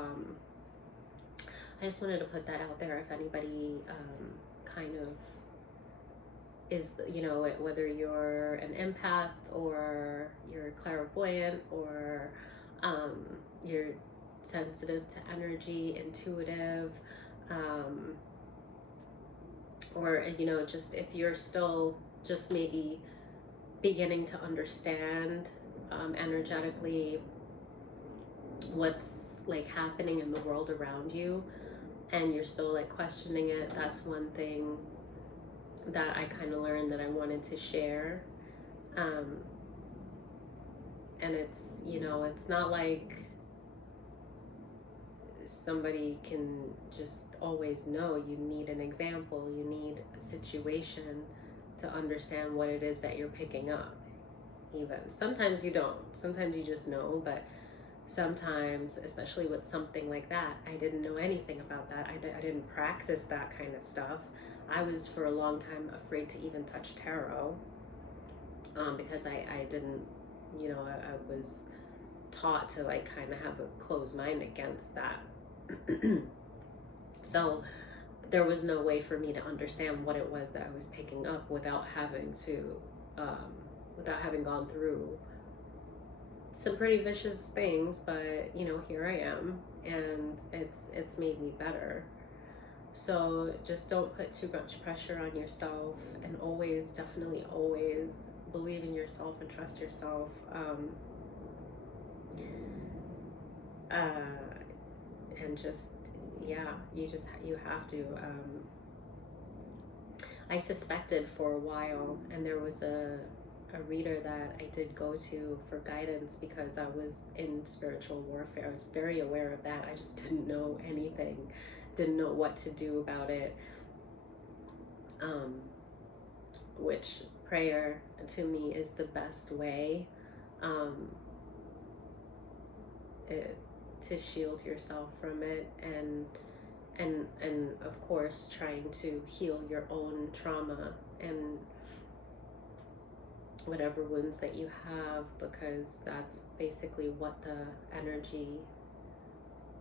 I just wanted to put that out there. If anybody kind of is, whether you're an empath or you're clairvoyant, or you're sensitive to energy, intuitive, or just if you're still just maybe beginning to understand energetically what's like happening in the world around you, and you're still like questioning it, that's one thing that I kind of learned that I wanted to share. And it's, it's not like somebody can just always know. You need an example, you need a situation to understand what it is that you're picking up. Even sometimes you don't, sometimes you just know. But sometimes, especially with something like that, I didn't know anything about that. I didn't practice that kind of stuff. I was for a long time afraid to even touch tarot, because I didn't, I was taught to like kind of have a closed mind against that. So there was no way for me to understand what it was that I was picking up without having gone through some pretty vicious things. But here I am, and it's made me better. So just don't put too much pressure on yourself, and always, definitely always believe in yourself and trust yourself. And just, yeah, you have to. I suspected for a while, and there was a reader that I did go to for guidance because I was in spiritual warfare. I was very aware of that. I just didn't know anything, didn't know what to do about it. Which prayer to me is the best way to shield yourself from it, and of course trying to heal your own trauma and whatever wounds that you have, because that's basically what the energy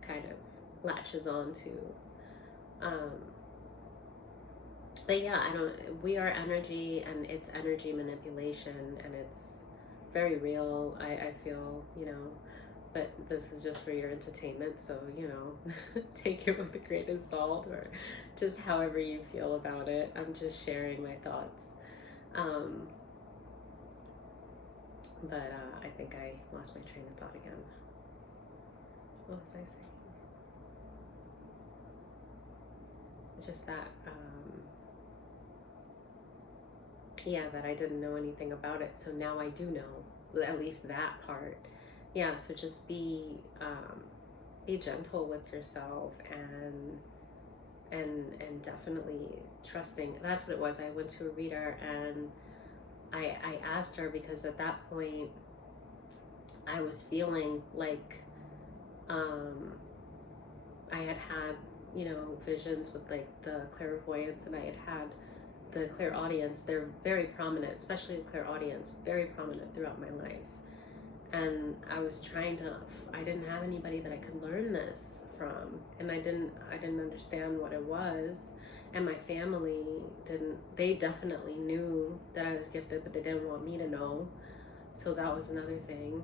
kind of latches onto. But yeah, we are energy, and it's energy manipulation, and it's very real. I feel, but this is just for your entertainment, so take it with a grain of salt, or just however you feel about it. I'm just sharing my thoughts. But I think I lost my train of thought again. What was I saying? It's just that that I didn't know anything about it, so now I do know at least that part. Yeah, so just be gentle with yourself, and definitely trusting. That's what it was. I went to a reader, and I asked her, because at that point I was feeling like I had visions with like the clairvoyance, and I had the clairaudience. They're very prominent, especially the clairaudience, very prominent throughout my life. And I was I didn't have anybody that I could learn this from, and I didn't understand what it was. And my family they definitely knew that I was gifted, but they didn't want me to know. So that was another thing.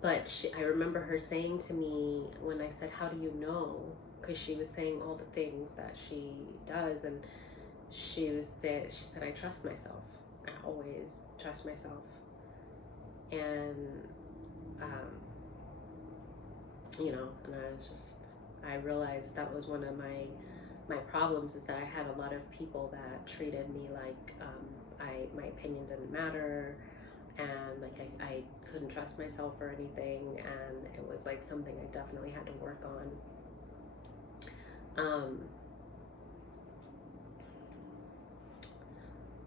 But I remember her saying to me when I said, "How do you know?" Because she was saying all the things that she does, and she said, "I trust myself. I always trust myself." And and I realized that was one of my problems, is that I had a lot of people that treated me like my opinion didn't matter, and like I couldn't trust myself or anything, and it was like something I definitely had to work on.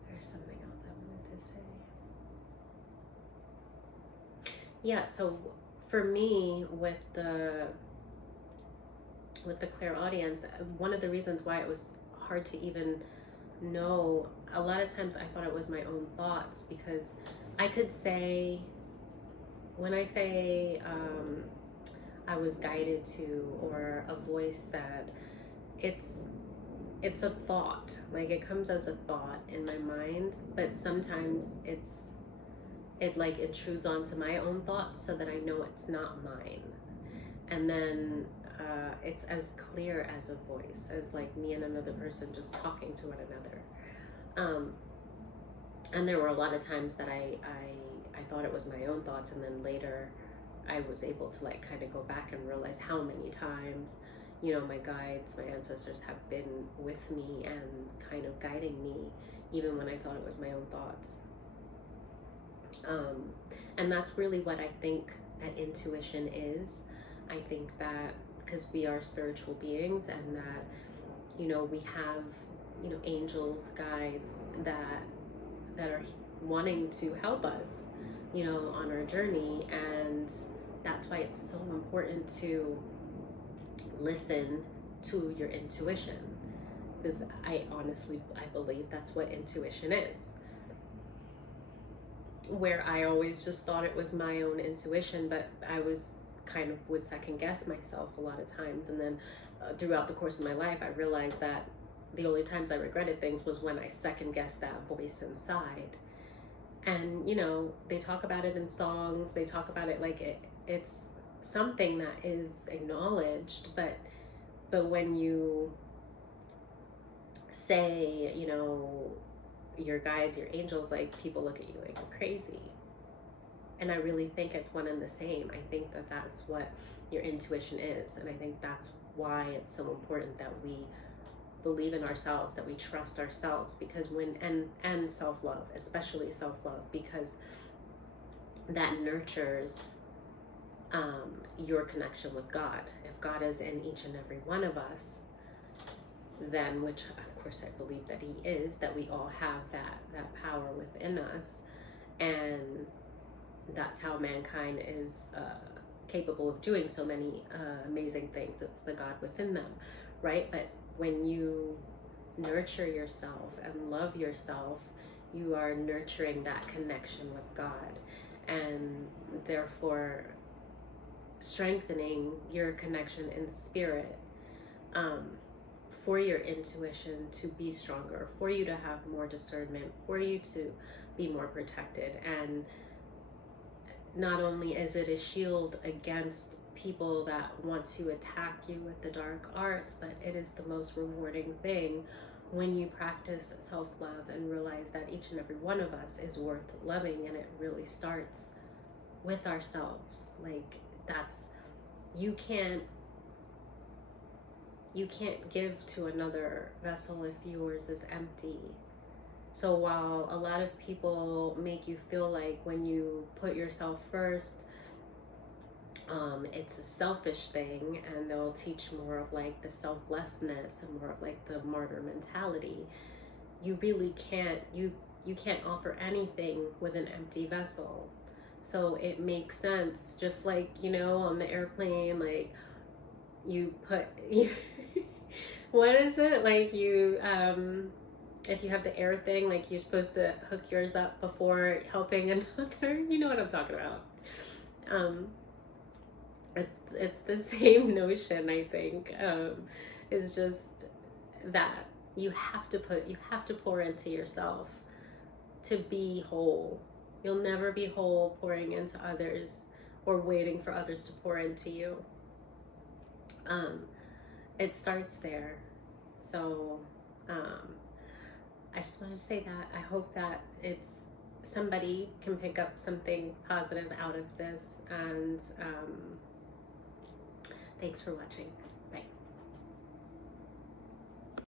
There's something else I wanted to say. Yeah, so for me, with the clairaudience, one of the reasons why it was hard to even know, a lot of times I thought it was my own thoughts, because I could say, when I say I was guided to, or a voice said, it's a thought, like it comes as a thought in my mind, but sometimes it like intrudes onto my own thoughts, so that I know it's not mine. And then it's as clear as a voice, as like me and another person just talking to one another. And there were a lot of times that I thought it was my own thoughts, and then later I was able to like kind of go back and realize how many times my guides, my ancestors have been with me and kind of guiding me, even when I thought it was my own thoughts. And that's really what I think that intuition is. I think that because we are spiritual beings, and that we have angels, guides that are wanting to help us on our journey, and that's why it's so important to listen to your intuition, because I believe that's what intuition is. Where I always just thought it was my own intuition, but I would second guess myself a lot of times, and then throughout the course of my life I realized that the only times I regretted things was when I second guessed that voice inside. And they talk about it in songs, they talk about it like it's something that is acknowledged, but But when you say, you know, your guides, your angels, like, people look at you like you're crazy. And I really think it's one and the same. I think that that's what your intuition is. And I think that's why it's so important that we believe in ourselves, that we trust ourselves, because and self-love, especially self-love, because that nurtures your connection with God. If God is in each and every one of us, then, which of course I believe that he is, that we all have that power within us, and that's how mankind is capable of doing so many amazing things. It's the God within them, right? But when you nurture yourself and love yourself, you are nurturing that connection with God, and therefore strengthening your connection in spirit, for your intuition to be stronger, for you to have more discernment, for you to be more protected. And not only is it a shield against people that want to attack you with the dark arts, but it is the most rewarding thing when you practice self-love and realize that each and every one of us is worth loving. And it really starts with ourselves. Like, that's, you can't give to another vessel if yours is empty. So while a lot of people make you feel like when you put yourself first, it's a selfish thing, and they'll teach more of like the selflessness and more of like the martyr mentality, you really can't, you can't offer anything with an empty vessel. So it makes sense, just like, you know, on the airplane, like, you put what is it, like, you if you have the air thing, like, you're supposed to hook yours up before helping another. You know what I'm talking about. It's the same notion, I think. It's just that you have to pour into yourself to be whole. You'll never be whole pouring into others or waiting for others to pour into you. It starts there. So I just wanted to say that I hope that it's somebody can pick up something positive out of this, and thanks for watching.